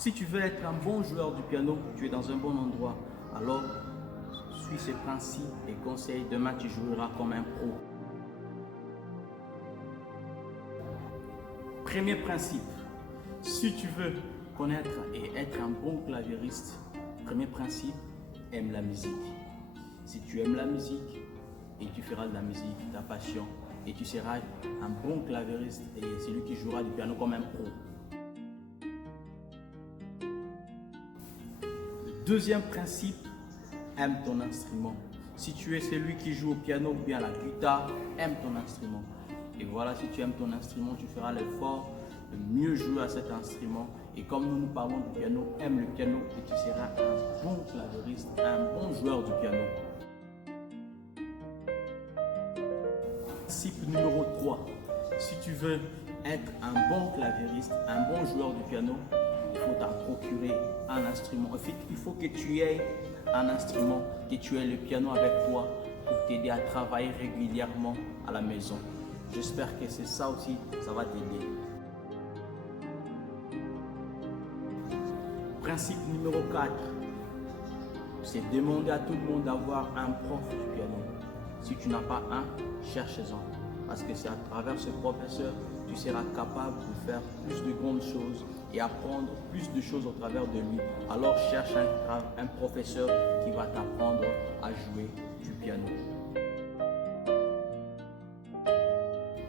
Si tu veux être un bon joueur du piano, tu es dans un bon endroit. Alors, suis ces principes et conseils. Demain, tu joueras comme un pro. Premier principe, si tu veux connaître et être un bon claviériste, premier principe, aime la musique. Si tu aimes la musique et tu feras de la musique, ta passion, et tu seras un bon claviériste et celui qui jouera du piano comme un pro. Le deuxième principe, aime ton instrument. Si tu es celui qui joue au piano ou bien à la guitare, aime ton instrument. Et voilà, si tu aimes ton instrument, tu feras l'effort de mieux jouer à cet instrument. Et comme nous parlons du piano, aime le piano et tu seras un bon claviériste, un bon joueur du piano. Principe numéro 3. Si tu veux être un bon claviériste, un bon joueur du piano, il faut t'en procurer un instrument. En fait, il faut que tu aies un instrument, que tu aies le piano avec toi pour t'aider à travailler régulièrement à la maison. J'espère que c'est ça aussi, ça va t'aider. Principe numéro 4, c'est demander à tout le monde d'avoir un prof du piano. Si tu n'as pas un, cherche-en. Parce que c'est à travers ce professeur, tu seras capable de faire plus de grandes choses et apprendre plus de choses au travers de lui. Alors cherche un professeur qui va t'apprendre à jouer du piano.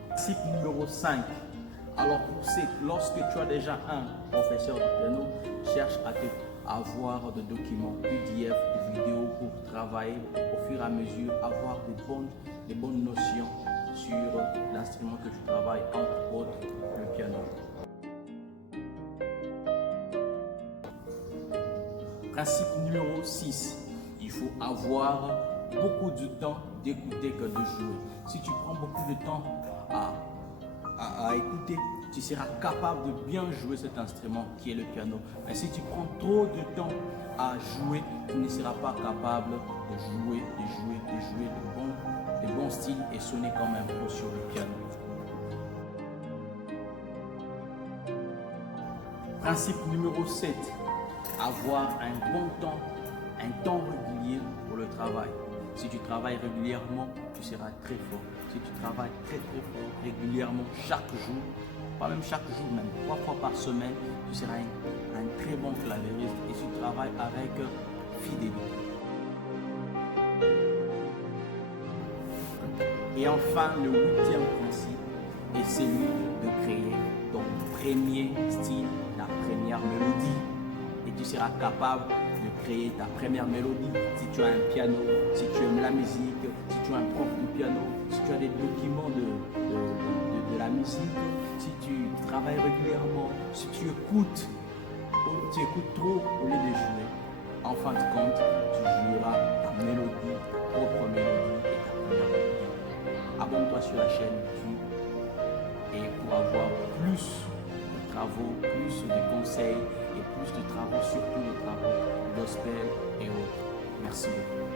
Principe numéro 5. Alors lorsque tu as déjà un professeur de piano, cherche à avoir des documents PDF, des vidéos pour travailler au fur et à mesure, avoir des bonnes notions sur l'instrument que tu travailles, entre autres le piano. Principe numéro 6, il faut avoir beaucoup de temps d'écouter que de jouer. Si tu prends beaucoup de temps à écouter, tu seras capable de bien jouer cet instrument qui est le piano. Mais si tu prends trop de temps à jouer, tu ne seras pas capable de jouer de bons styles et sonner comme un pro sur le piano. Principe numéro 7, avoir un temps régulier pour le travail. Si tu travailles régulièrement, tu seras très fort. Si tu travailles très fort régulièrement, chaque jour, pas même chaque jour, même 3 fois par semaine, tu seras un très bon claviériste et tu travailles avec fidélité. Et enfin, le 8e principe est celui de créer ton premier style, ta première mélodie. Et tu seras capable de créer ta première mélodie si tu as un piano, si tu aimes la musique, si tu as un prof de piano, si tu as des documents de la musique, si tu travailles régulièrement, si tu écoutes trop au lieu de jouer. En fin de compte, tu joueras ta mélodie, ta propre mélodie et ta première mélodie. Abonne-toi sur la chaîne YouTube et pour avoir plus de travaux, plus de conseils et plus de travaux, surtout les travaux gospel et autres. Merci beaucoup.